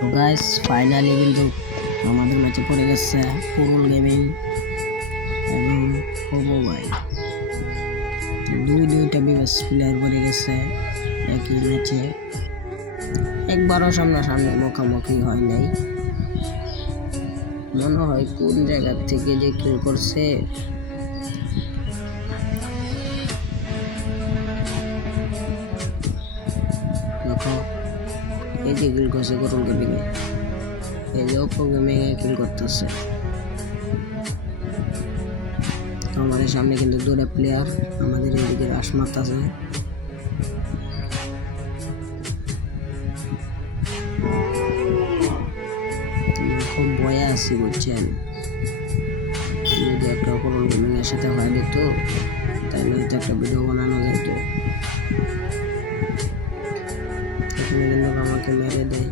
তো guys finally কিন্তু আমাদের ম্যাচে পড়ে গেছে পুরুল গেমিং এবং হোবো ভাই। দুইটা বিবেস প্লেয়ার পড়ে গেছে একই ম্যাচে, একবারও সামনাসামনি মুখোমুখি হয় নাই। মনে হয় কোন জায়গা থেকে যে কিল করছে। দেখো এই যে কিল করছে পুরুল গেমিং এ, এই যে ওপো গেমিং এ কিল করতেছে। তো আমাদের সামনে কিন্তু দুটো প্লেয়ার, আমাদের এদিকে রাশ মারতেছে। খুব ভয়ে আছি বুঝছেন, যদি একটা পুরুল গেমিং এর সাথে হয় দিত তাহলে হয়তো একটা ভিডিও বানানো যেত। এখানে কিন্তু আমাকে মেরে দেয়।